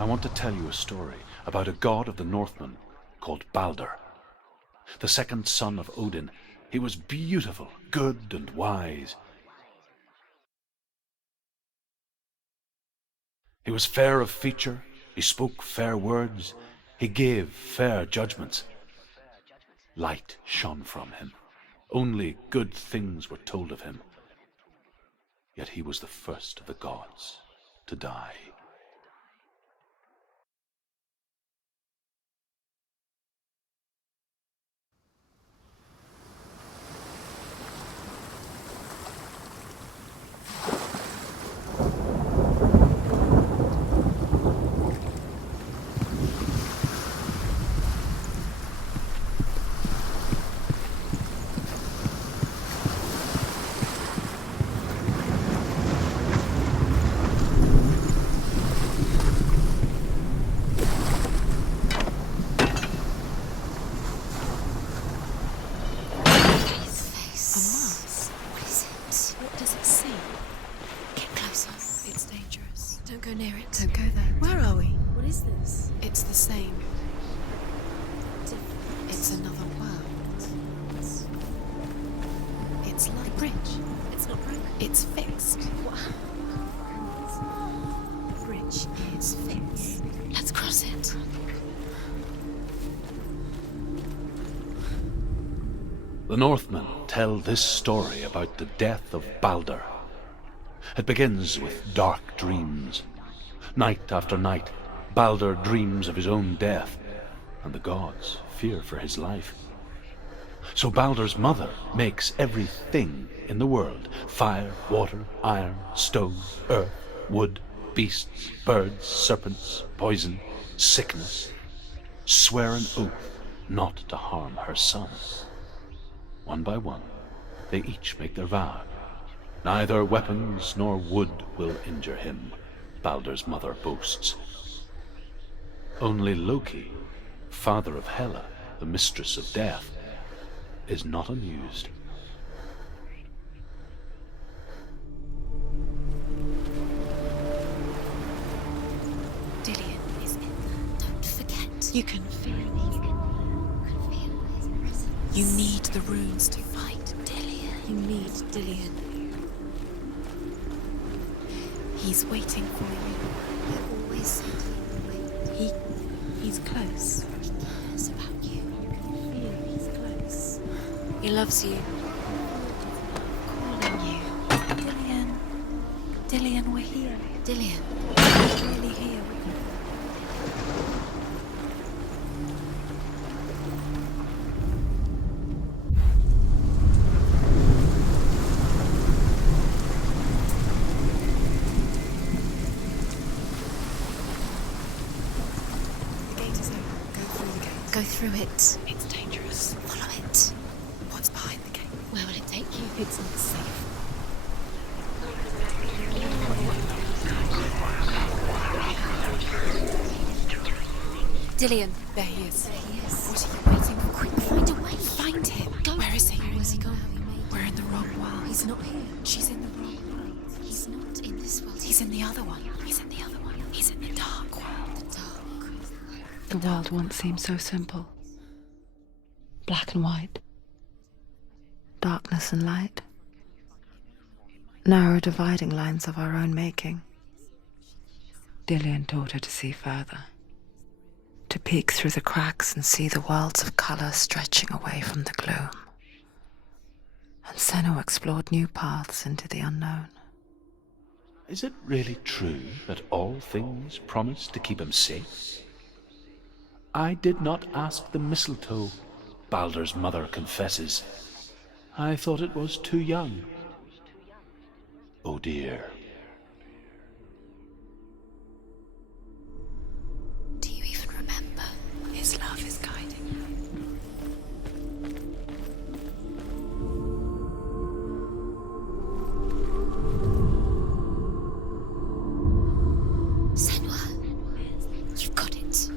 I want to tell you a story about a god of the Northmen called Balder. The second son of Odin, he was beautiful, good, and wise. He was fair of feature, he spoke fair words, he gave fair judgments. Light shone from him. Only good things were told of him. Yet he was the first of the gods to die. The Northmen tell this story about the death of Balder. It begins with dark dreams. Night after night, Balder dreams of his own death, and the gods fear for his life. So Balder's mother makes everything in the world: fire, water, iron, stone, earth, wood, beasts, birds, serpents, poison, sickness, swear an oath not to harm her son. One by one, they each make their vow. Neither weapons nor wood will injure him, Balder's mother boasts. Only Loki, father of Hela, the mistress of death, is not amused. Dillion is in there. Don't forget. You can feel it. You need the runes to fight Dillion. You need Dillion. He's waiting for you. I always said he's close. He cares about you. You can feel he's close. He loves you. Calling you. Dillion. Dillion, we're here. Dillion. We're really here. Go through it. It's dangerous. Follow it. What's behind the gate? Where will it take you? It's not safe. Dillion. There he is. There he is. What are you waiting for? Quick, find a way. Find him. Go. Where is he? Where is he gone? We're in the wrong world. He's not here. She's in the wrong world. He's not in this world. He's in the other one. He's in the other one. He's in the dark world. The dark. The world once seemed so simple. Black and white. Darkness and light. Narrow dividing lines of our own making. Dillion taught her to see further. To peek through the cracks and see the worlds of colour stretching away from the gloom. And Senua explored new paths into the unknown. Is it really true that all things promise to keep him safe? I did not ask the mistletoe, Balder's mother confesses. I thought it was too young. Oh dear. Do you even remember? His love is guiding you. Senua, you've got it.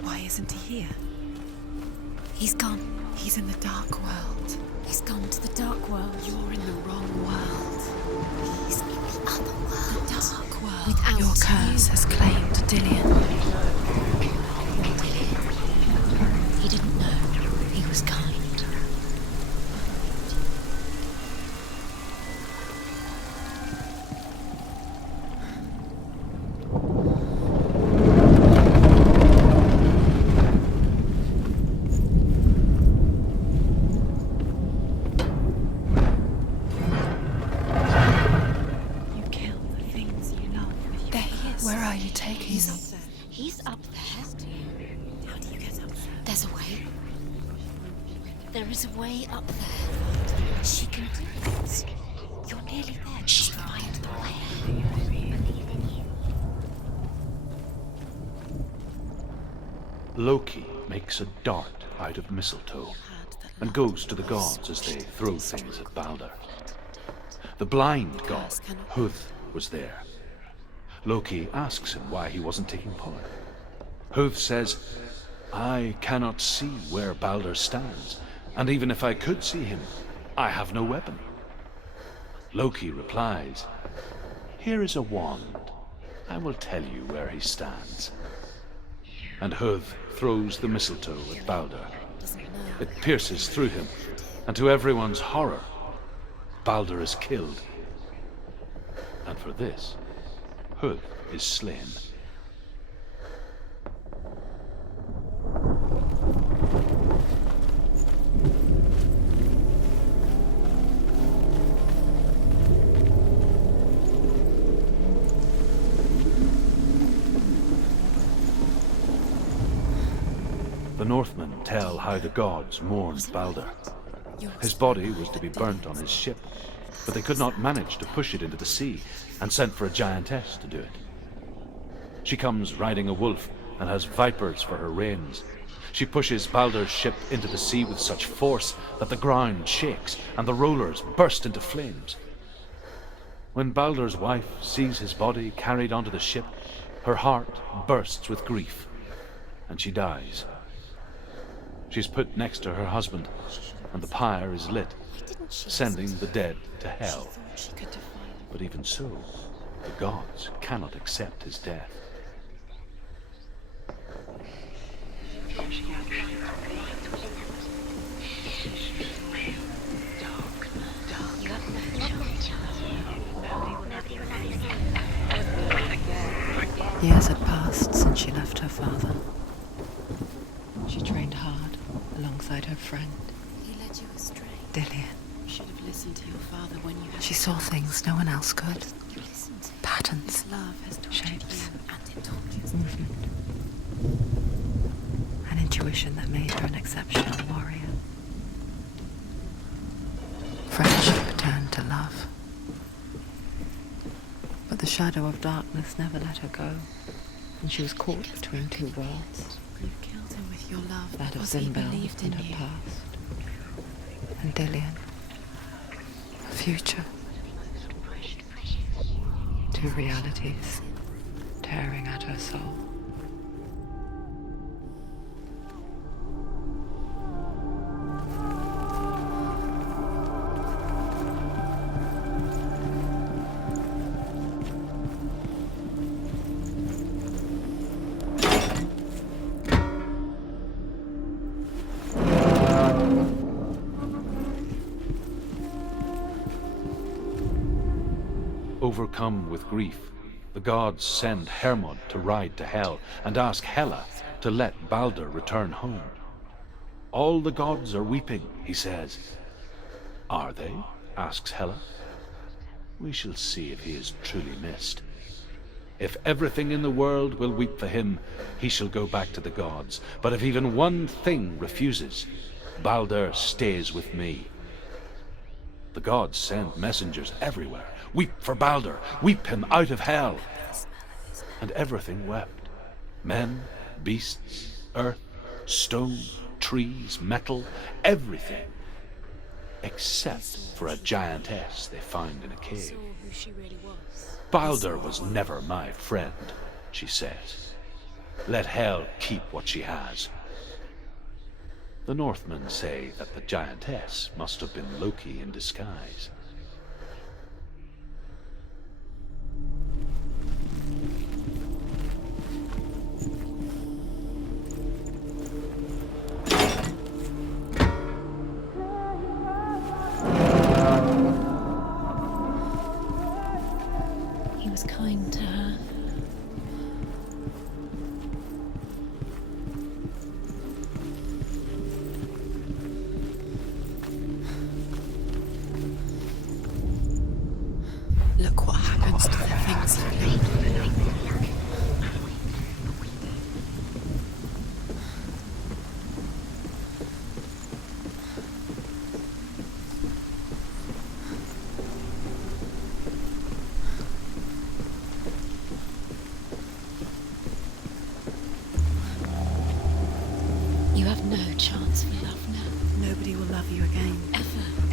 Why isn't he here? He's gone. He's in the dark world. He's gone to the dark world. You're in the wrong world. He's in the other world. The dark world. With out. Your curse has claimed Dillian. He didn't know. He was kind. Where are you taking me? He's up there. How do you get up there? There's a way. There is a way up there. She can do it. You're nearly there. Just find the way. Loki makes a dart out of mistletoe and goes to the gods as they throw things at Balder. The blind god, Huth, was there. Loki asks him why he wasn't taking part. Huth says, I cannot see where Balder stands, and even if I could see him, I have no weapon. Loki replies, here is a wand. I will tell you where he stands. And Huth throws the mistletoe at Balder. It pierces through him, and to everyone's horror, Balder is killed. And for this, Huth is slain. The Northmen tell how the gods mourned Balder. His body was to be burnt on his ship, but they could not manage to push it into the sea, and sent for a giantess to do it. She comes riding a wolf and has vipers for her reins. She pushes Balder's ship into the sea with such force that the ground shakes and the rollers burst into flames. When Balder's wife sees his body carried onto the ship, her heart bursts with grief, and she dies. She's put next to her husband, and the pyre is lit, sending the dead to hell. But even so, the gods cannot accept his death. Years had passed since she left her father. She trained hard alongside her friend, He led you astray. Dillian. You should have listened to your father when you had She saw things no one else could. You listened to Patterns, His love has taught shapes, you and it taught you. movement. An intuition that made her an exceptional warrior. Friendship turned to love. But the shadow of darkness never let her go, and she was caught between two worlds. You killed him with your love That of because he Zinbel believed in and her you. past, and Dillian, her future. Two realities tearing at her soul. Overcome with grief, the gods send Hermod to ride to Hell and ask Hela to let Balder return home. All the gods are weeping, he says. Are they? Asks Hela. We shall see if he is truly missed. If everything in the world will weep for him, he shall go back to the gods. But if even one thing refuses, Balder stays with me. The gods send messengers everywhere. Weep for Balder, weep him out of hell. And everything wept. Men, beasts, earth, stone, trees, metal, everything. Except for a giantess they found in a cave. Who she really was. Balder was never my friend, she says. Let Hel keep what she has. The Northmen say that the giantess must have been Loki in disguise. He was kind to her. Look what happens to the things you leave. You have no chance for love now. Nobody will love you again.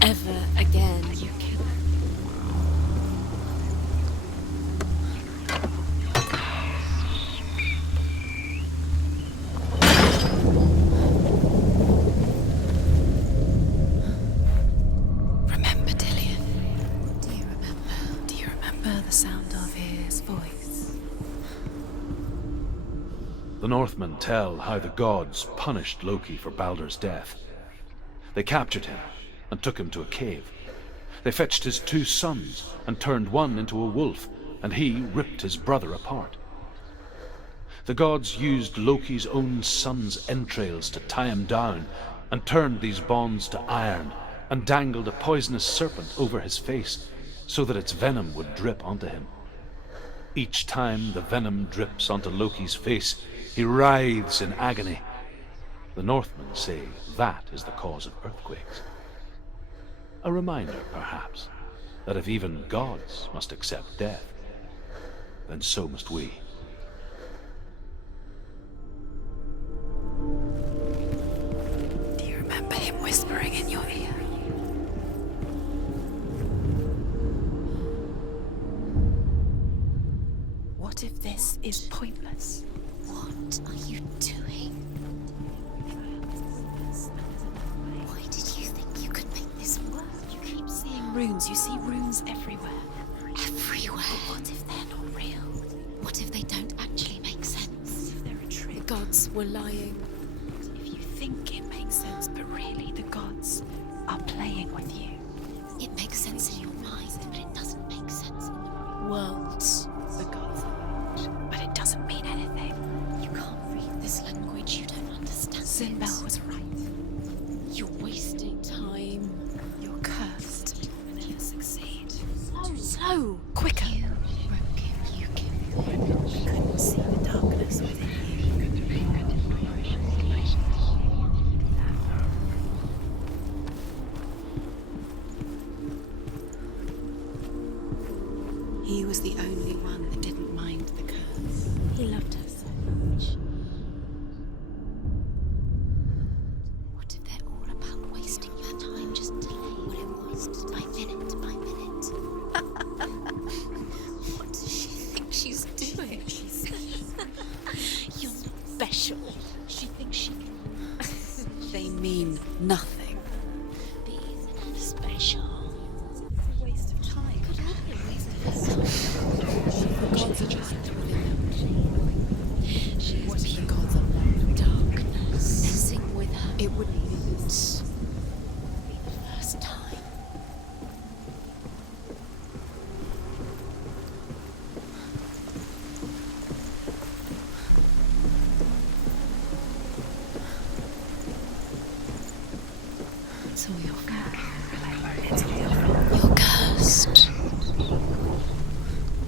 Ever again. Are you kidding? Remember Dillian? Do you remember? Do you remember the sound of his voice? The Northmen tell how the gods punished Loki for Baldur's death. They captured him and took him to a cave. They fetched his 2 sons and turned one into a wolf, and he ripped his brother apart. The gods used Loki's own son's entrails to tie him down and turned these bonds to iron and dangled a poisonous serpent over his face so that its venom would drip onto him. Each time the venom drips onto Loki's face, he writhes in agony. The Northmen say that is the cause of earthquakes. A reminder, perhaps, that if even gods must accept death, then so must we. Do you remember him whispering in your ear? What if this is pointless? What are you doing? Why did you think you could make this work? You keep seeing runes. You see runes everywhere. Everywhere. But what if they're not real? What if they don't actually make sense? If they're a trick? The gods were lying. If you think it makes sense, but really the gods are playing with you. It makes sense in your mind, but it doesn't make sense in the real world. The gods but it doesn't mean anything. You can't read this language, you don't understand Sinbel it. was right. You're wasting time. You're cursed. You'll never succeed. Slow! Quicker! You broke him, you killed him. I couldn't see the darkness within you. He was the only one that didn't mind the curse. He loved her so much. What if they're all about wasting your time, just delaying what it was, by minute by minute? What does she think she's doing? You're special. She thinks she can. They mean nothing. Be special. It's a waste of time. Could not be a waste of his time. The gods are just within them. She's What if the pure gods are not? darkness. Messing with her. It wouldn't be be the first time. It's all your fault. It's all your fault. You're cursed.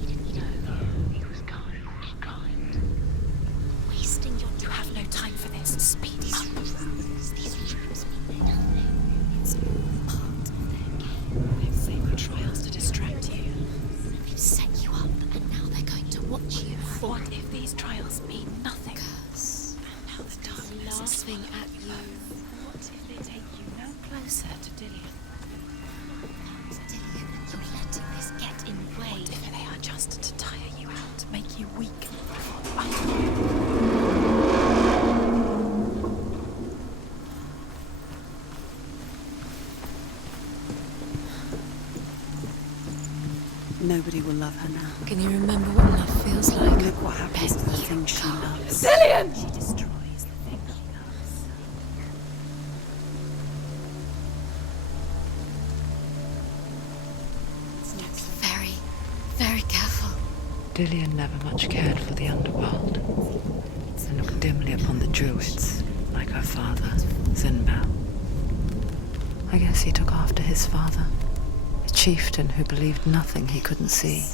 You didn't know he was kind. Wasting your You have no time for this. Speed up. These rooms mean nothing. It's part of their game. They've saved trials to distract you. They've set you up, and now they're going to watch you. What if these trials mean nothing? Curse. And now the darkness is Laughing at you. What if they take you no closer to Dillian? Dillian, you're letting this get in the way. What if they are just to tire you out, make you weak? Nobody will love her now. Can you remember what love feels like? Look what happens to the things she loves. Dillian! She destroys the thing she loves. Very, very careful. Dillian never much cared for the underworld, and looked dimly upon the druids, like her father, Zinbel. I guess he took after his father, a chieftain who believed nothing he couldn't see,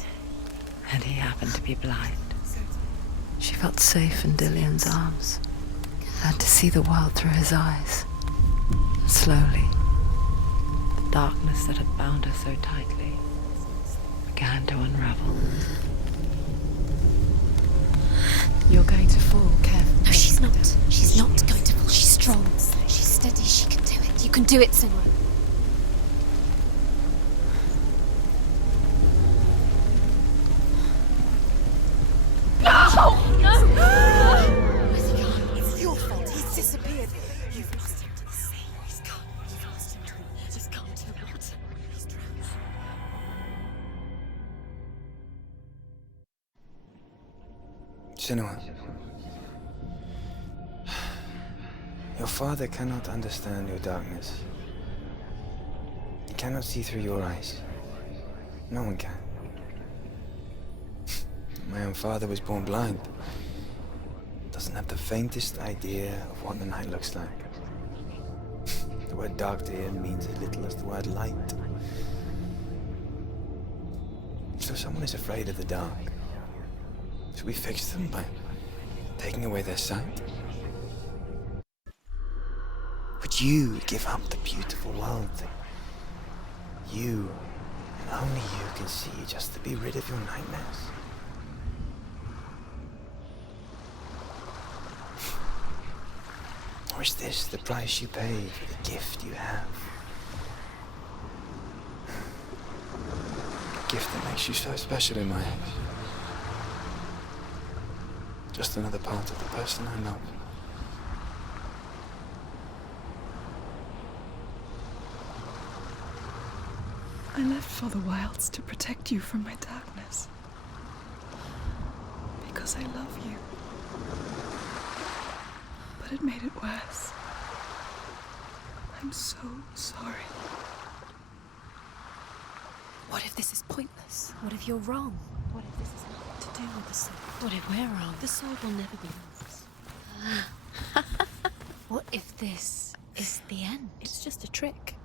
and he happened to be blind. She felt safe in Dillian's arms, learned to see the world through his eyes. And slowly, the darkness that had bound her so tightly began to unravel. You're going to fall, careful. No, she's not. She's not going to fall. She's strong. She's steady. She can do it. You can do it, Senua. Where's he gone? It's your fault. He's disappeared. You've lost him to the sea. He's gone. You've lost him to him. Just gone to the water. He's drowned. Senua, your father cannot understand your darkness. He cannot see through your eyes. No one can. My own father was born blind. Doesn't have the faintest idea of what the night looks like. The word dark to him means as little as the word light. So someone is afraid of the dark. Should we fix them by taking away their sight? Would you give up the beautiful world that you, and only you, can see just to be rid of your nightmares? Or is this the price you pay for the gift you have? A gift that makes you so special in my eyes. Just another part of the person I love. I left for the wilds to protect you from my darkness. Because I love you. But it made it worse. I'm so sorry. What if this is pointless? What if you're wrong? What if this is nothing to do with the sword? What if we're wrong? The sword will never be yours. What if this is the end? It's just a trick.